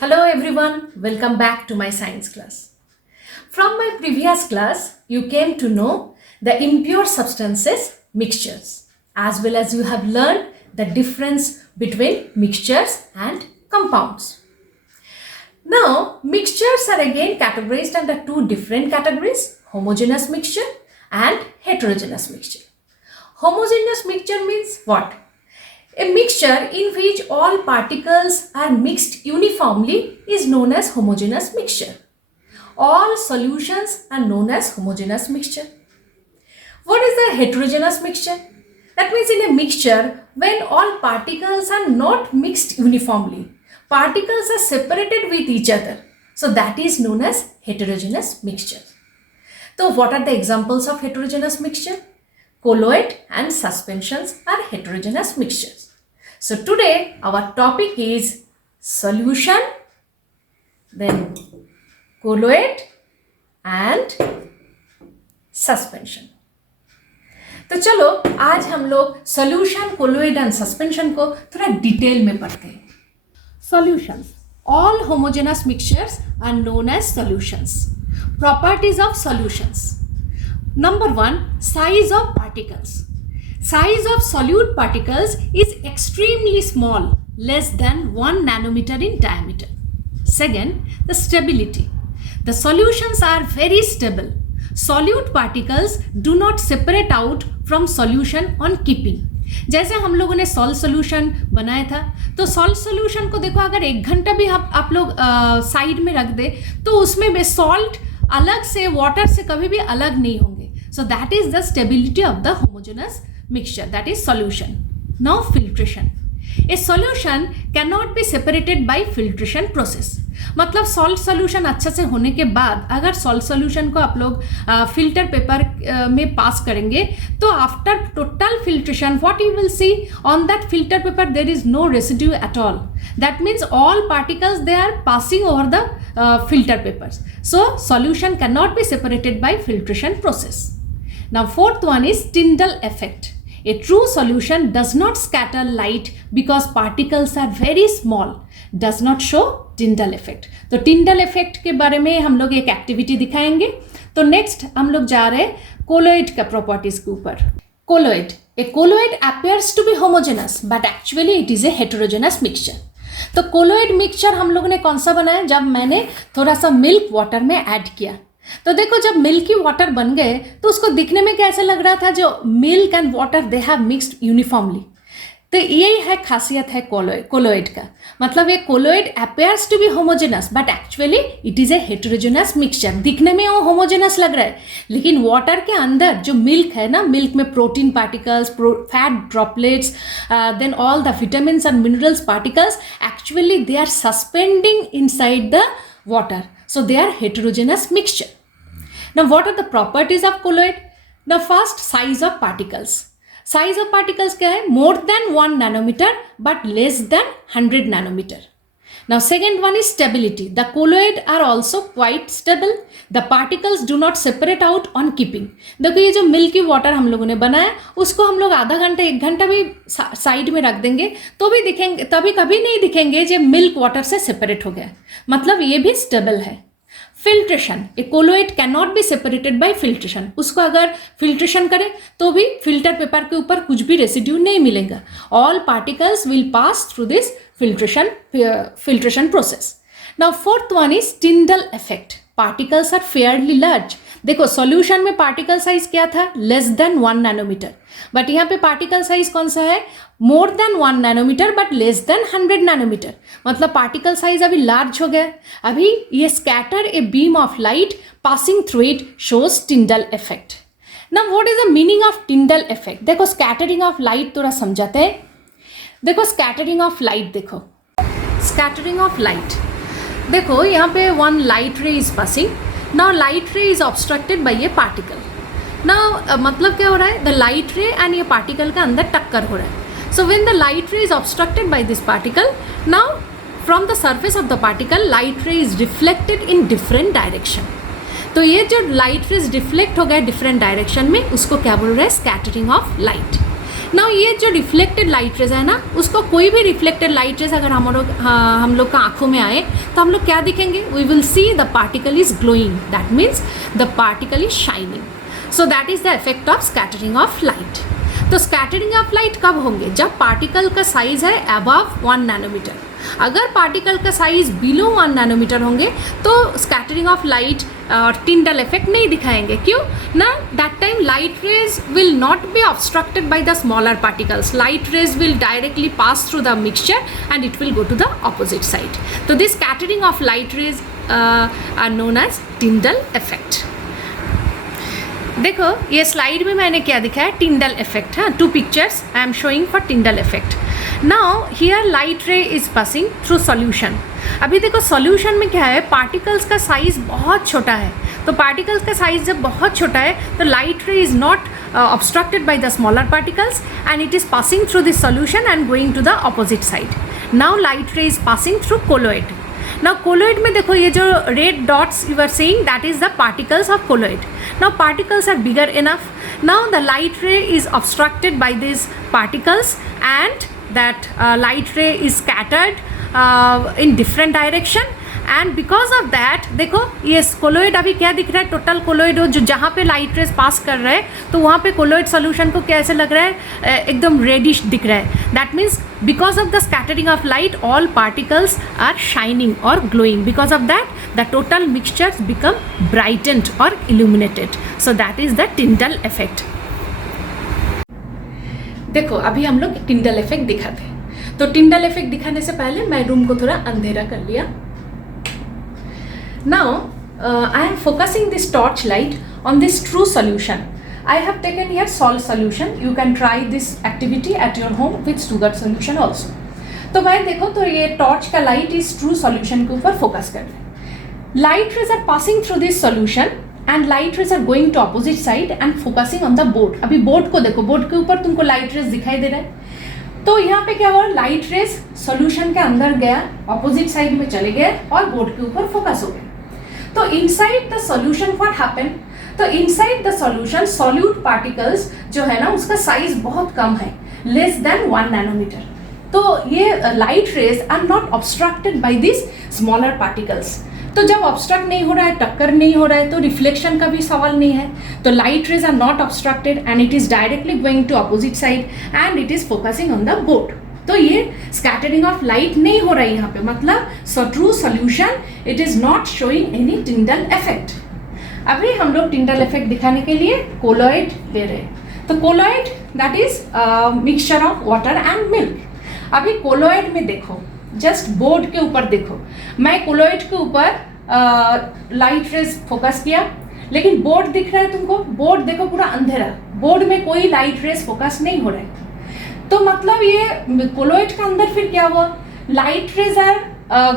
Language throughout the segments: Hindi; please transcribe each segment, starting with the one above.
Hello everyone, welcome back to my science class. From my previous class, you came to know the impure substances mixtures, as well as you have learned the difference between mixtures and compounds. Now, mixtures are again categorized under two different categories, homogeneous mixture and heterogeneous mixture. Homogeneous mixture means what? A mixture in which all particles are mixed uniformly is known as homogeneous mixture. All solutions are known as homogeneous mixture. What is the heterogeneous mixture? That means in a mixture when all particles are not mixed uniformly. Particles are separated with each other. So that is known as heterogeneous mixture. So what are the examples of heterogeneous mixture? Colloid and suspensions are heterogeneous mixtures. So today our topic is solution, then colloid and suspension. तो चलो आज हम लोग solution, colloid and suspension को थोड़ा डिटेल में पढ़ते हैं. Solutions. All homogeneous mixtures are known as solutions. Properties of solutions. Number 1, size of particles. Size of solute particles is extremely small, less than 1 nanometer in diameter. Second, the stability. The solutions are very stable. Solute particles do not separate out from solution on keeping. जैसे हम लोगों ने सॉल्ट सोल्यूशन बनाया था, तो सॉल्ट सोल्यूशन को देखो अगर 1 घंटा भी आप लोग साइड में रख दे तो उसमें भी सॉल्ट अलग से वाटर से कभी भी अलग नहीं होंगे. So that is the stability of the homogeneous mixture, that is solution. Now filtration. A solution cannot be separated by filtration process. मतलब सॉल्ट सोल्यूशन अच्छा से होने के बाद अगर सॉल्ट सोल्यूशन को आप लोग फिल्टर पेपर में पास करेंगे तो after total filtration what you will see on that filter paper there is no residue at all. That means all particles they are passing over the filter papers. So solution can not be separated by filtration process. Now fourth one is Tyndall effect. A true solution does not scatter light because particles are very small. Does not show Tyndall effect. तो Tyndall effect के बारे में हम लोग एक एक्टिविटी दिखाएंगे. तो नेक्स्ट हम लोग जा रहे हैं कोलोइड का प्रॉपर्टीज के ऊपर. Colloid. A colloid appears to be homogeneous but actually it is a heterogeneous mixture. तो कोलोइड मिक्सचर हम लोगों ने कौन सा बनाया? जब मैंने थोड़ा सा मिल्क वाटर में ऐड किया. तो देखो जब मिल्की वाटर बन गए तो उसको दिखने में कैसे लग रहा था? जो milk and water they have mixed uniformly. तो यही है खासियत है कोलोइड का. मतलब ये colloid appears to be homogeneous but actually it is a heterogeneous mixture. दिखने में वो होमोजेनस लग रहा है लेकिन वाटर के अंदर जो मिल्क है ना, मिल्क में protein particles, fat droplets, then all the vitamins and minerals particles, actually they are suspending inside the water. So they are heterogeneous mixture. Now what are the properties of colloid? Now first, size of particles. Size of particles क्या है? More than 1 nanometer but less than 100 nanometer. Now second one is stability. The colloid are also quite stable. The particles do not separate out on keeping. देखो ये जो मिल्की वाटर हम लोगों ने बनाया उसको हम लोग आधा घंटा 1 घंटा भी साइड में रख देंगे तो भी दिखेंगे, तभी कभी नहीं दिखेंगे जो मिल्क वाटर से सेपरेट हो गया. मतलब ये भी स्टेबल है. Filtration. A colloid can not be separated by filtration. उसको अगर फिल्ट्रेशन करें तो भी फिल्टर पेपर के ऊपर कुछ भी रेसिड्यू नहीं मिलेगा. All particles will pass through this filtration process. Now fourth one is Tyndall effect. Particles are fairly large. देखो सॉल्यूशन में पार्टिकल साइज क्या था? Less than 1 nanometer. बट यहाँ पे पार्टिकल साइज कौन सा है? More than 1 nanometer but less than 100 nanometer. मतलब पार्टिकल साइज अभी लार्ज हो गया. अभी ये scatter a beam of light passing through it shows Tyndall effect. Now what is the meaning of Tyndall effect? देखो स्कैटरिंग ऑफ लाइट थोड़ा समझाते हैं. देखो स्कैटरिंग ऑफ लाइट. देखो स्कैटरिंग ऑफ लाइट. देखो यहाँ पे 1 light ray is passing. Now light ray is obstructed bye A particle. Now मतलब क्या हो रहा है? द लाइट रे एंड ये पार्टिकल का अंदर टक्कर हो रहा है. So when the light ray is obstructed by this particle, now from the surface of the particle light ray is reflected in different direction. तो ये जो लाइट रेज रिफ्लेक्ट हो गया डिफरेंट डायरेक्शन में, उसको क्या बोल रहे हैं? Scattering of light. ना ये जो रिफ्लेक्टेड लाइट रेज है ना, उसको कोई भी रिफ्लेक्टेड लाइट रेज अगर हम लोग का आंखों में आए तो हम लोग क्या दिखेंगे, we will see the particle is glowing, that means the particle is shining. So that is the effect of scattering of light. तो स्कैटरिंग ऑफ लाइट कब होंगे, जब पार्टिकल का साइज है अबव 1 नैनोमीटर. अगर पार्टिकल का साइज बिलो 1 नैनोमीटर होंगे तो स्कैटरिंग ऑफ लाइट और टिंडल इफेक्ट नहीं दिखाएंगे. क्यों ना, that time light rays will not be obstructed by the smaller particles. Light rays will directly pass through the mixture and it will go to the opposite side. तो this scattering of light rays are known as Tyndall effect. देखो ये स्लाइड में मैंने क्या दिखाया, टिंडल इफेक्ट. हाँ, 2 pictures I am showing for टिंडल effect. Now here light ray is passing through solution. अभी देखो सॉल्यूशन में क्या है, पार्टिकल्स का साइज बहुत छोटा है. तो पार्टिकल्स का साइज जब बहुत छोटा है तो light ray is not obstructed by the smaller particles and it is passing through this solution and going to the opposite side. Now light ray is passing through colloid. Now colloid में देखो ये जो red dots you are seeing, that is the particles of colloid. Now particles are bigger enough. Now the light ray is obstructed by these particles and that light ray is scattered in different direction. And because of that देखो ये कोलोइड अभी क्या दिख रहा है, टोटल कोलोइड हो जो जहाँ पे लाइट रेज पास कर रहा है तो वहाँ पे कोलोइड सोल्यूशन को कैसे लग रहा है, एकदम रेडिश दिख रहा है. That means because of the scattering of light all particles are shining और glowing. Because of that the total mixtures become brightened और illuminated. So that is the Tyndall effect. देखो अभी हम लोग टिंडल इफेक्ट दिखाते हैं. तो टिंडल इफेक्ट दिखाने से पहले मैं रूम को थोड़ा अंधेरा कर लिया. Now I am focusing this torch light on this true solution. I have taken here salt solution. You can try this activity at your home with sugar solution also. तो भाई देखो तो ये टॉर्च का लाइट इस ट्रू सॉल्यूशन के ऊपर फोकस कर रहे हैं. Light rays are passing through this solution and light rays are going to opposite side and focusing on the board. अभी बोर्ड को देखो, बोर्ड के ऊपर तुमको लाइट रेज दिखाई दे रहा है. तो यहाँ पे क्या हुआ, लाइट रेज सॉल्यूशन के अंदर गया, अपोजिट साइड में चले गए और बोर्ड के ऊपर फोकस हो गया. तो inside the solution what happen, तो inside the solution solute particles जो है ना उसका साइज बहुत कम है, लेस देन 1 नैनोमीटर. तो ये light rays are not obstructed by this smaller particles. तो जब ऑब्स्ट्रक्ट नहीं हो रहा है, टक्कर नहीं हो रहा है, तो रिफ्लेक्शन का भी सवाल नहीं है. तो light rays are not obstructed and it is directly going to opposite side and it is focusing on the board. तो ये स्कैटरिंग ऑफ लाइट नहीं हो रहा है यहाँ पे, मतलब true solution it is not showing any Tyndall effect. अभी हम लोग टिंडल इफेक्ट दिखाने के लिए कोलोइड ले रहे हैं. तो colloid that is mixture of water and milk. अभी कोलोइड में देखो, जस्ट बोर्ड के ऊपर देखो, मैं कोलोइड के ऊपर लाइट रेज फोकस किया लेकिन बोर्ड दिख रहा है तुमको, बोर्ड देखो पूरा अंधेरा, बोर्ड में कोई लाइट रेज फोकस नहीं हो रहा है. तो मतलब ये कोलोइड का अंदर फिर क्या हुआ, light rays are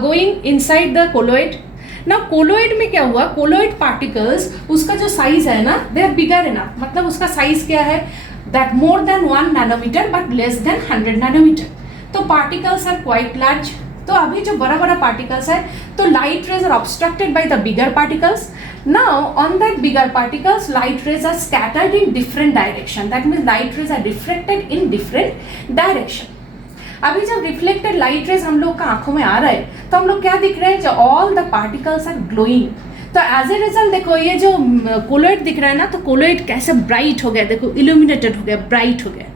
going inside the colloid. ना कोलोइड में क्या हुआ, कोलोइड पार्टिकल्स उसका जो साइज है ना दे आर बिगर इनफ, मतलब उसका साइज क्या है, that more than 1 nanometer but less than 100 nanometer. तो पार्टिकल्स आर क्वाइट लार्ज. तो अभी जो बड़ा बड़ा पार्टिकल्स है तो light rays are obstructed by the bigger particles. Now on that bigger particles light rays are scattered in different direction. That means light rays are reflected in different direction. अभी जब रिफ्लेक्टेड लाइट रेज हम लोग का आंखों में आ रहा है तो हम लोग क्या दिख रहे हैं, जो all the particles are glowing. तो एज ए रिजल्ट देखो ये जो कोलोइड दिख रहा है ना, तो कोलोइड कैसे ब्राइट हो गया, देखो इल्यूमिनेटेड हो गया, ब्राइट हो गया.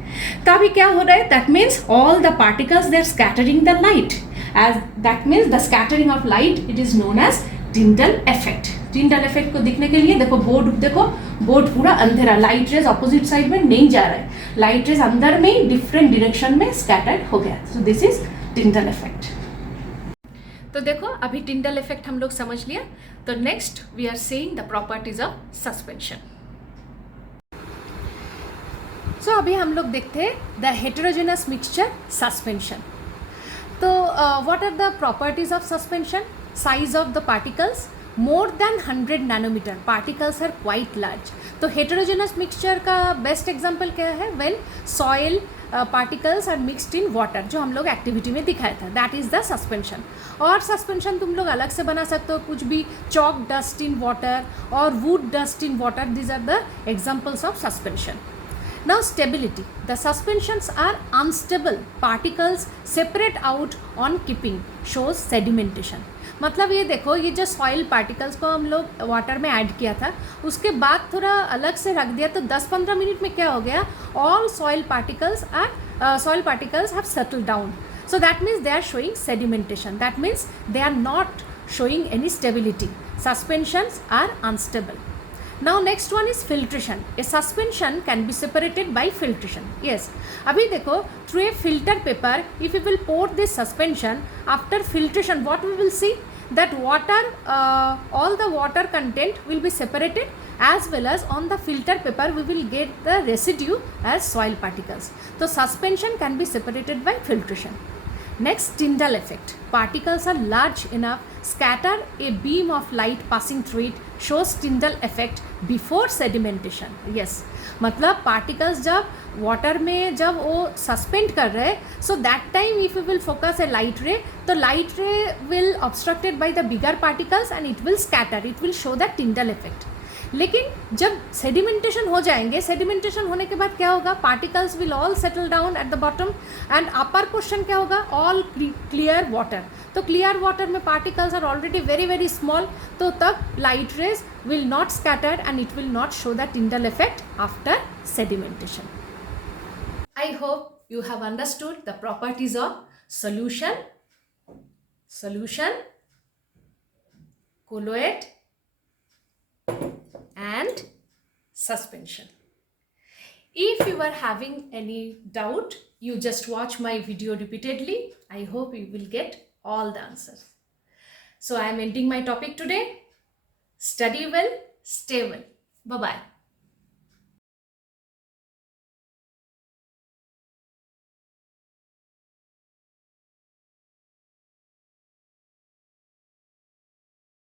तो अभी क्या हो रहा है, that means all the particles they are scattering the light. As that means the scattering of light it is known as Tyndall effect. Tyndall effect को दिखने के लिए देखो बोर्ड, देखो बोर्ड पूरा अंधेरा, लाइट रेज अपोजिट साइड में नहीं जा रहा है, लाइट रेज अंदर में डिफरेंट डायरेक्शन में स्कैटर्ड हो गया. So this is Tyndall effect. तो देखो अभी टिंडल इफेक्ट हम लोग समझ लिया. तो next we are seeing the properties of suspension. So अभी हम लोग देखते हैं द हेटेरोजेनस मिक्सचर सस्पेंशन. तो what are the properties of suspension, size of the particles more than 100 nanometre, particles are quite large. तो हेटेरोजेनस मिक्सचर का बेस्ट एग्जांपल क्या है, when soil particles are mixed in water, जो हम लोग एक्टिविटी में दिखाया था, दैट इज द सस्पेंशन. और सस्पेंशन तुम लोग अलग से बना सकते हो, कुछ भी चॉक डस्ट इन वाटर और wood dust in water, these are the examples of suspension. Now stability. The suspensions are unstable. Particles separate out on keeping. Shows sedimentation. मतलब ये देखो, ये जो सॉइल पार्टिकल्स को हम लोग वाटर में ऐड किया था, उसके बाद थोड़ा अलग से रख दिया, तो 10-15 मिनट में क्या हो गया, all soil particles have settled down. So that means they are showing sedimentation. That means they are not showing any stability. Suspensions are unstable. Now next one is filtration. A suspension can be separated by filtration. Yes. अभी देखो, through a filter paper, if we will pour this suspension, after filtration, what we will see? That water, all the water content will be separated, as well as on the filter paper we will get the residue as soil particles. So suspension can be separated by filtration. Next, Tyndall effect. Particles are large enough, scatter a beam of light passing through it, shows Tyndall effect before sedimentation. Yes, मतलब particles जब water में जब वो suspend कर रहे हैं, so that time if we will focus a light ray, तो light ray will obstructed by the bigger particles and it will scatter, it will show the Tyndall effect. लेकिन जब सेडिमेंटेशन हो जाएंगे, सेडिमेंटेशन होने के बाद क्या होगा, particles will all settle down at the bottom and upper portion क्या होगा, ऑल क्लियर वाटर. तो क्लियर वाटर में particles are already very very small, तो तब light rays will not scatter and it will not show the Tyndall effect after sedimentation. I hope you have understood the properties of solution, colloid and suspension. If you are having any doubt, you just watch my video repeatedly. I hope you will get all the answers. So I am ending my topic today. Study well, stay well. Bye-bye.